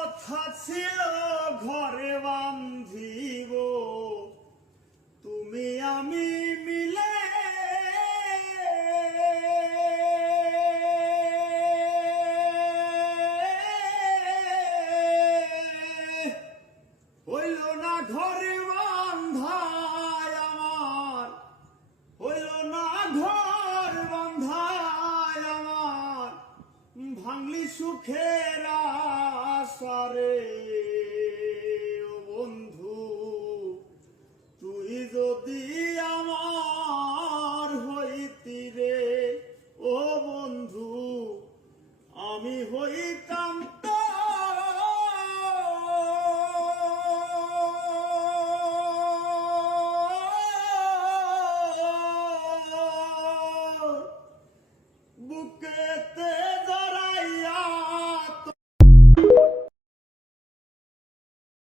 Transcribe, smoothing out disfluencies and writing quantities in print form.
কথা ছিল ঘরে বান্ধিব তুমি আমি মিলে, হইল না ঘরে বান্ধায় আমার, হইল না ঘর বান্ধায় আমার, ভাঙলি সুখের আশারে।